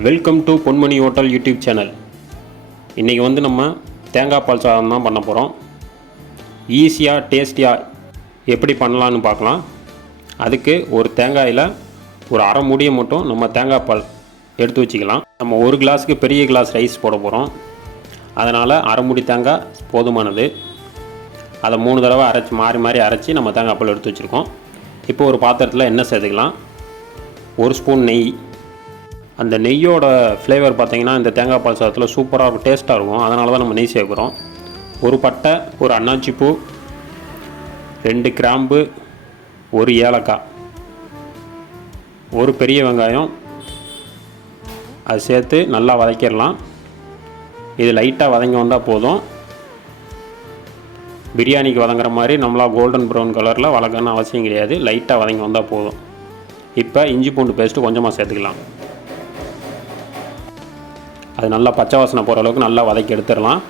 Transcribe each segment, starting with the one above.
Welcome to Ponmani hotel YouTube channel இன்றைக்கி வந்து நம்ம தேங்காய் பால் சாதம் தான் பண்ண போகிறோம் ஈஸியாக டேஸ்டியாக எப்படி பண்ணலான்னு பார்க்கலாம். அதுக்கு ஒரு தேங்காயில் ஒரு அரை மூடியை மட்டும் நம்ம தேங்காய் பால் எடுத்து வச்சுக்கலாம். நம்ம ஒரு கிளாஸுக்கு பெரிய கிளாஸ் ரைஸ் போட போகிறோம் அதனால் அரை மூடி தேங்காய் போதுமானது. அதை மூணு தடவை அரைச்சி மாறி மாறி அரைச்சி நம்ம தேங்காய் பால் எடுத்து வச்சுருக்கோம். இப்போ ஒரு பாத்திரத்தில் எண்ணெய் சேர்த்துக்கலாம். ஒரு ஸ்பூன் நெய். அந்த நெய்யோட ஃப்ளேவர் பார்த்திங்கன்னா இந்த தேங்காய் பால் சாதத்தில் சூப்பராக இருக்கும் டேஸ்ட்டாக இருக்கும். அதனால தான் நம்ம நெய் சேர்க்குறோம். ஒரு பட்டை ஒரு அன்னாச்சி பூ ரெண்டு கிராம்பு ஒரு ஏலக்காய். ஒரு பெரிய வெங்காயம். அது சேர்த்து நல்லா வதக்கிடலாம். இது லைட்டாக வதங்கி வந்தால் போதும். பிரியாணிக்கு வதங்குற மாதிரி நம்மளா கோல்டன் ப்ரௌன் கலரில் வளர்க்கணும்னு அவசியம் கிடையாது. லைட்டாக வதங்கி வந்தால் போதும். இப்போ இஞ்சி பூண்டு பேஸ்ட்டு கொஞ்சமாக சேர்த்துக்கலாம். அது நல்லா பச்சை வாசனை போகிற அளவுக்கு நல்லா வதக்கி எடுத்துடலாம்.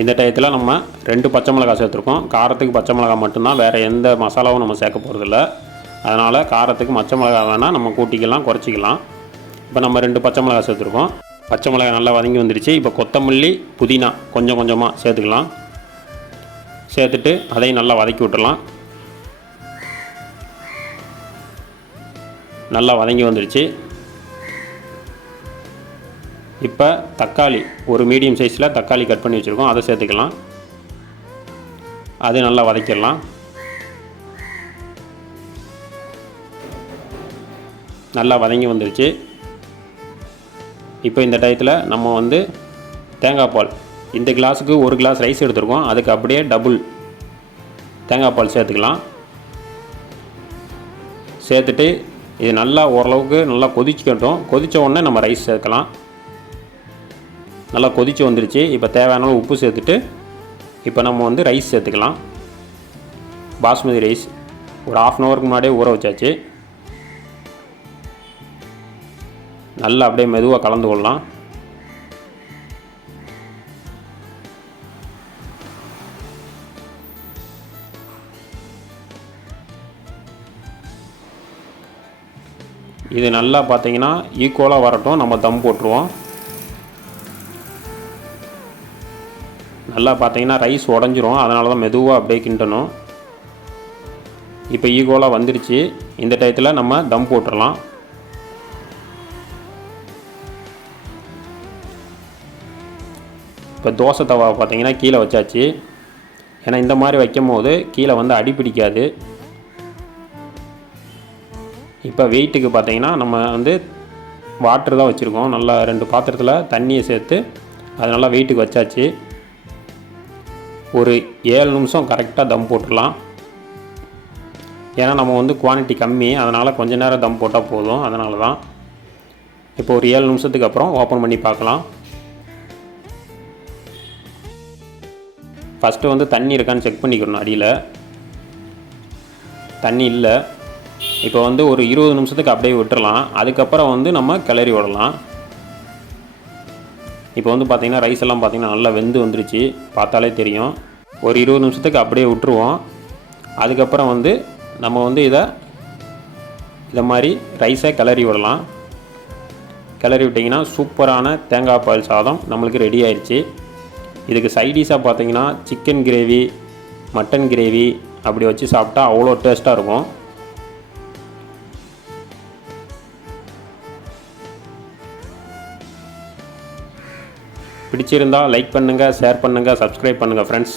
இந்த டயத்தில் நம்ம ரெண்டு பச்சை மிளகாய் சேர்த்துருக்கோம். காரத்துக்கு பச்சை மிளகாய் மட்டும்தான் வேறு எந்த மசாலாவும் நம்ம சேர்க்க போகிறதில்ல அதனால் காரத்துக்கு பச்சை மிளகாய் வேணால் நம்ம கூட்டிக்கலாம் குறைச்சிக்கலாம். இப்போ நம்ம ரெண்டு பச்சை மிளகாய் சேர்த்துருக்கோம். பச்சை மிளகாய் நல்லா வதங்கி வந்துருச்சு. இப்போ கொத்தமல்லி புதினா கொஞ்சம் கொஞ்சமாக சேர்த்துக்கலாம். சேர்த்துட்டு அதையும் நல்லா வதக்கி விட்டுடலாம். நல்லா வதங்கி வந்துடுச்சு இப்போ தக்காளி ஒரு மீடியம் சைஸில் தக்காளி கட் பண்ணி வச்சுருக்கோம். அதை சேர்த்துக்கலாம். அது நல்லா வதக்கிடலாம். நல்லா வதங்கி வந்துருச்சு. இப்போ இந்த டயத்தில் நம்ம வந்து தேங்காய் பால் இந்த கிளாஸுக்கு ஒரு கிளாஸ் ரைஸ் எடுத்துருக்கோம். அதுக்கு அப்படியே டபுள் தேங்காய் பால் சேர்த்துக்கலாம். சேர்த்துட்டு இது நல்லா ஓரளவுக்கு நல்லா கொதிச்சுக்கட்டும். கொதித்த உடனே நம்ம ரைஸ் சேர்க்கலாம். நல்லா கொதித்து வந்துருச்சு. இப்போ தேவையான உப்பு சேர்த்துட்டு இப்போ நம்ம வந்து ரைஸ் சேர்த்துக்கலாம். பாஸ்மதி ரைஸ் ஒரு ஆஃப் அன் ஹவருக்கு முன்னாடியே ஊற வச்சாச்சு. நல்லா அப்படியே மெதுவாக கலந்து கொள்ளலாம். இது நல்லா பார்த்தீங்கன்னா ஈக்குவலாக வரட்டும். நம்ம தம் போட்டுருவோம். நல்லா பார்த்தீங்கன்னா ரைஸ் உடஞ்சிரும். அதனால தான் மெதுவாக அப்படியே கிண்டணும். இப்போ ஈகோலாக வந்துருச்சு. இந்த டயத்தில் நம்ம தம் போட்டுடலாம் இப்போ தோசை தவா பார்த்தீங்கன்னா கீழே வச்சாச்சு. ஏன்னா இந்த மாதிரி வைக்கும் போது கீழே வந்து அடி பிடிக்காது. இப்போ வெயிட்டுக்கு பார்த்தீங்கன்னா நம்ம வந்து வாட்ரு தான் வச்சுருக்கோம். நல்லா ரெண்டு பாத்திரத்தில் தண்ணியை சேர்த்து அது நல்லா வெயிட்டுக்கு வச்சாச்சு. ஒரு ஏழு நிமிஷம் கரெக்டாக தம் போட்டுடலாம். ஏன்னா நம்ம வந்து குவான்டிட்டி கம்மி அதனால் கொஞ்ச நேரம் தம் போட்டால் போதும். அதனால தான் இப்போ ஒரு ஏழு நிமிஷத்துக்கு அப்புறம் ஓப்பன் பண்ணி பார்க்கலாம். ஃபஸ்ட்டு வந்து தண்ணி இருக்கான்னு செக் பண்ணிக்கணும் அடியில். தண்ணி இல்லை. இப்போ வந்து ஒரு இருபது நிமிஷத்துக்கு அப்படியே விட்டுறலாம். அதுக்கப்புறம் வந்து நம்ம கிளறி விடலாம். இப்போ வந்து பார்த்திங்கன்னா ரைஸ் எல்லாம் பார்த்திங்கன்னா நல்லா வெந்து வந்துருச்சு. பார்த்தாலே தெரியும். ஒரு இருபது நிமிஷத்துக்கு அப்படியே விட்டுருவோம். அதுக்கப்புறம் வந்து நம்ம வந்து இதை இதை மாதிரி ரைஸை கிளறி விடலாம். கிளறி விட்டிங்கன்னா சூப்பரான தேங்காய் பால் சாதம் நம்மளுக்கு ரெடி ஆயிடுச்சு. இதுக்கு சைடிஷாக பார்த்தீங்கன்னா சிக்கன் கிரேவி மட்டன் கிரேவி அப்படி வச்சு சாப்பிட்டா அவ்வளோ டேஸ்ட்டாக இருக்கும். பிடிச்சிருந்தால் லைக் பண்ணுங்கள் ஷேர் பண்ணுங்கள் சப்ஸ்கிரைப் பண்ணுங்கள் ஃப்ரெண்ட்ஸ்